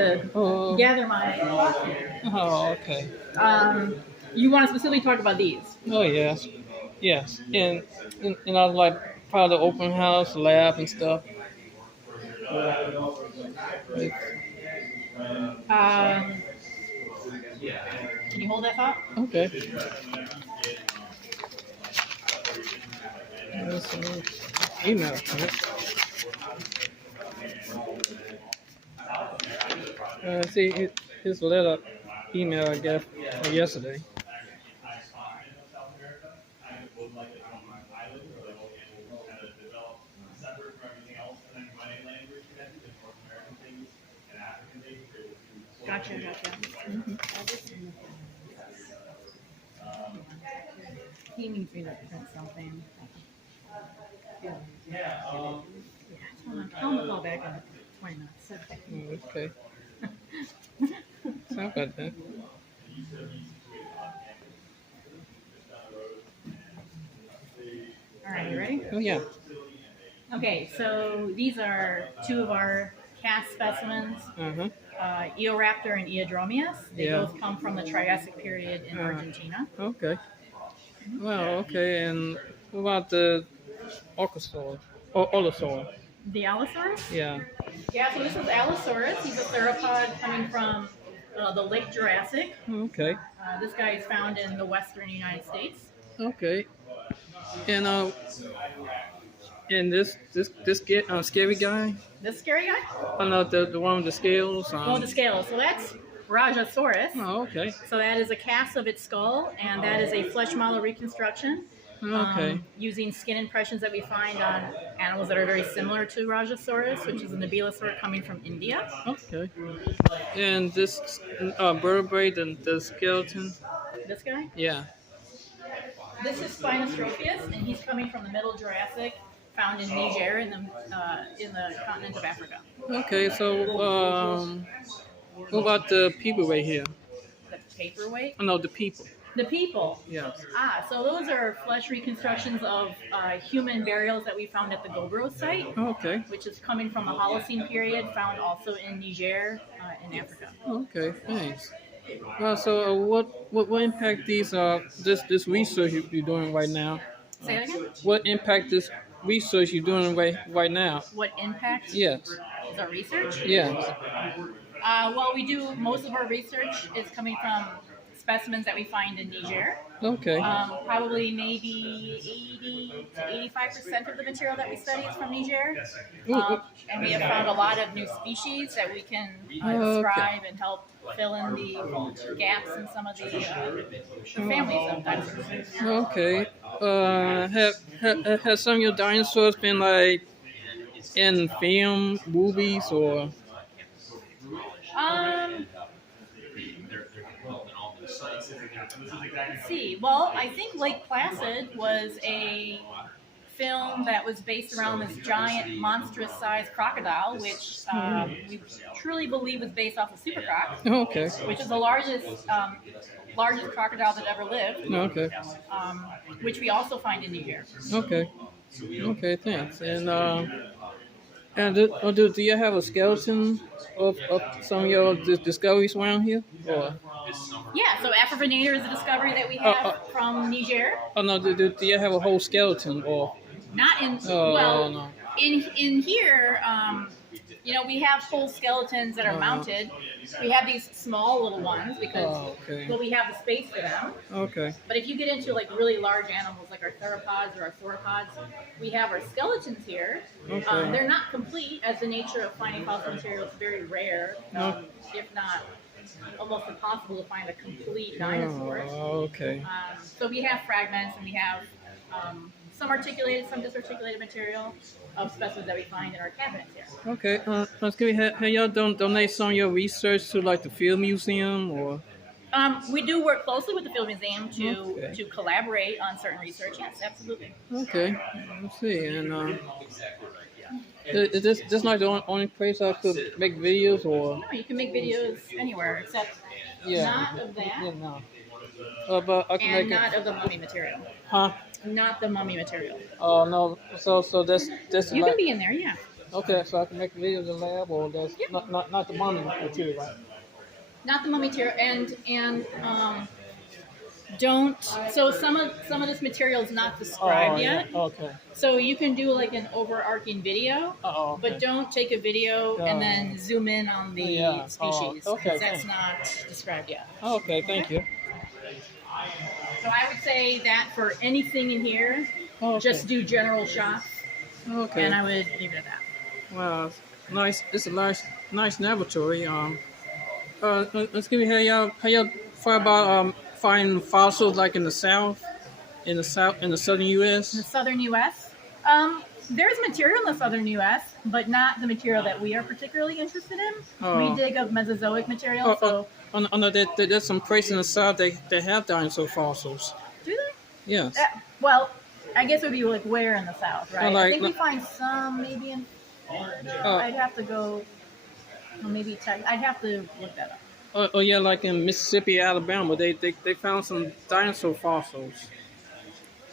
to gather my thoughts here. Oh, okay. You want to specifically talk about these? Oh, yes. Yes. And I was like part of the open house lab and stuff. Um, can you hold that thought? Okay. That's an email. See, his letter email I got yesterday. Gotcha. He needs me to print something. Tell him to call back in 20 minutes. Okay. Sounds good then. All right, you ready? Oh, yeah. Okay, so these are two of our cast specimens, Eoraptor and Eodromius. They both come from the Triassic period in Argentina. Okay. Well, okay. And what about the Allosaurus? Allosaurus? The Allosaurus? Yeah. Yeah, so this is Allosaurus. He's a theropod coming from the late Jurassic. Okay. This guy is found in the western United States. Okay. And this scary guy? This scary guy? Oh no, the one with the scales. The scales. So that's Rajasaurus. Oh, okay. So that is a cast of its skull, and that is a flesh model reconstruction. Okay. Using skin impressions that we find on animals that are very similar to Rajasaurus, which is a Nibelosaur coming from India. Okay. And this vertebrate and the skeleton? This guy? Yeah. This is Spinosaurus, and he's coming from the Middle Jurassic, found in Niger in the continent of Africa. Okay, so what about the people right here? The paperweight? Oh, no, the people. The people. Yes. So those are flesh reconstructions of human burials that we found at the Gobro site. Okay. Which is coming from the Holocene period, found also in Niger, in Africa. Okay, thanks. Well, so what impact these this research you're doing right now? Say that again. What impact this research you're doing right now? What impact? Yes. Is our research? Yes. Well, we do most of our research is coming from specimens that we find in Niger. Okay. Probably maybe 80 to 85% of the material that we study is from Niger. And we have found a lot of new species that we can describe and help fill in the gaps in some of the families of dinosaurs. Okay. Have some of your dinosaurs been like in film, movies, or? Let's see. Well, I think Lake Placid was a film that was based around this giant, monstrous-sized crocodile, which we truly believe was based off of Super Croc. Okay. Which is the largest crocodile that ever lived. Okay. Which we also find in Niger. Okay. Okay, thanks. And do you have a skeleton of some of your discoveries around here? Or? Yeah, so Afrovenator is a discovery that we have from Niger. Oh no, do you have a whole skeleton or? Not in no. In here, we have whole skeletons that are mounted. We have these small little ones because we have the space for them. Okay. But if you get into like really large animals like our theropods or our sauropods, we have our skeletons here. Okay. They're not complete, as the nature of finding fossil material is very rare, if not almost impossible to find a complete dinosaur. Okay. So we have fragments and we have some articulated, some disarticulated material of specimens that we find in our cabinets here. Okay. Have y'all donate some of your research to like the Field Museum or? We do work closely with the Field Museum to collaborate on certain research. Yes, absolutely. Okay. Let's see. And is this not the only place I could make videos or? No, you can make videos anywhere except not of that. Yeah, no. But I can and make not of the mummy material. Huh? Not the mummy material. Oh no. So that's you can be in there, yeah. Okay, so I can make videos in the lab, or that's Yep. not the mummy material, right? Not the mummy material, and don't. So some of this material is not described yeah. yet. Okay. So you can do like an overarching video, Oh, okay. but don't take a video and then zoom in on the Yeah. species. Oh, okay, 'Cause that's thanks. not described yet. Okay, thank you. So I would say that for anything in here, Okay. just do general shots, Okay. and I would leave it at that. Wow, nice. It's a nice laboratory. Let's give me how y'all find about finding fossils like in the south, in the southern U.S. In the southern U.S., there's material in the southern U.S., but not the material that we are particularly interested in. Oh. We dig of Mesozoic material, so No, there's some places in the south they have dinosaur fossils. do they? Yes. Well, I guess it would be like where in the south, right? Like- I think we find some maybe in Florida. I'd have to go, or maybe I'd have to look that up. Oh yeah, like in Mississippi, Alabama, they found some dinosaur fossils.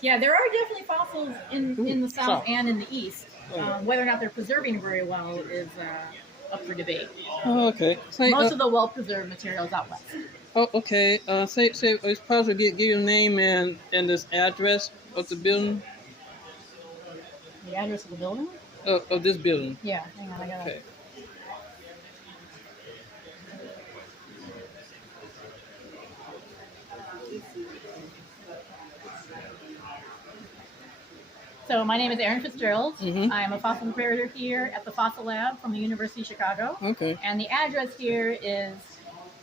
Yeah, there are definitely fossils in the south and in the east. Oh. Whether or not they're preserving very well is up for debate. Oh, okay. Say, Most of the well-preserved material is out west. Oh, okay. Say, it's possible to give your name and this address of the building. The address of the building? Of this building. Yeah, hang on, I got Okay. So my name is Erin Fitzgerald. Mhm. I'm a fossil preparator here at the Fossil Lab from the University of Chicago. Okay. And the address here is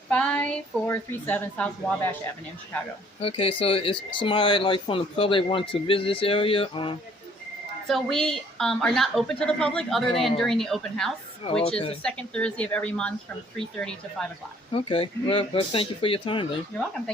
5437 South Wabash Avenue in Chicago. Okay. So is somebody like from the public want to visit this area? So we are not open to the public other than during the open house, which is okay. the second Thursday of every month from 3:30 to 5 o'clock. Okay. Well, thank you for your time, then. You're welcome. Thank you.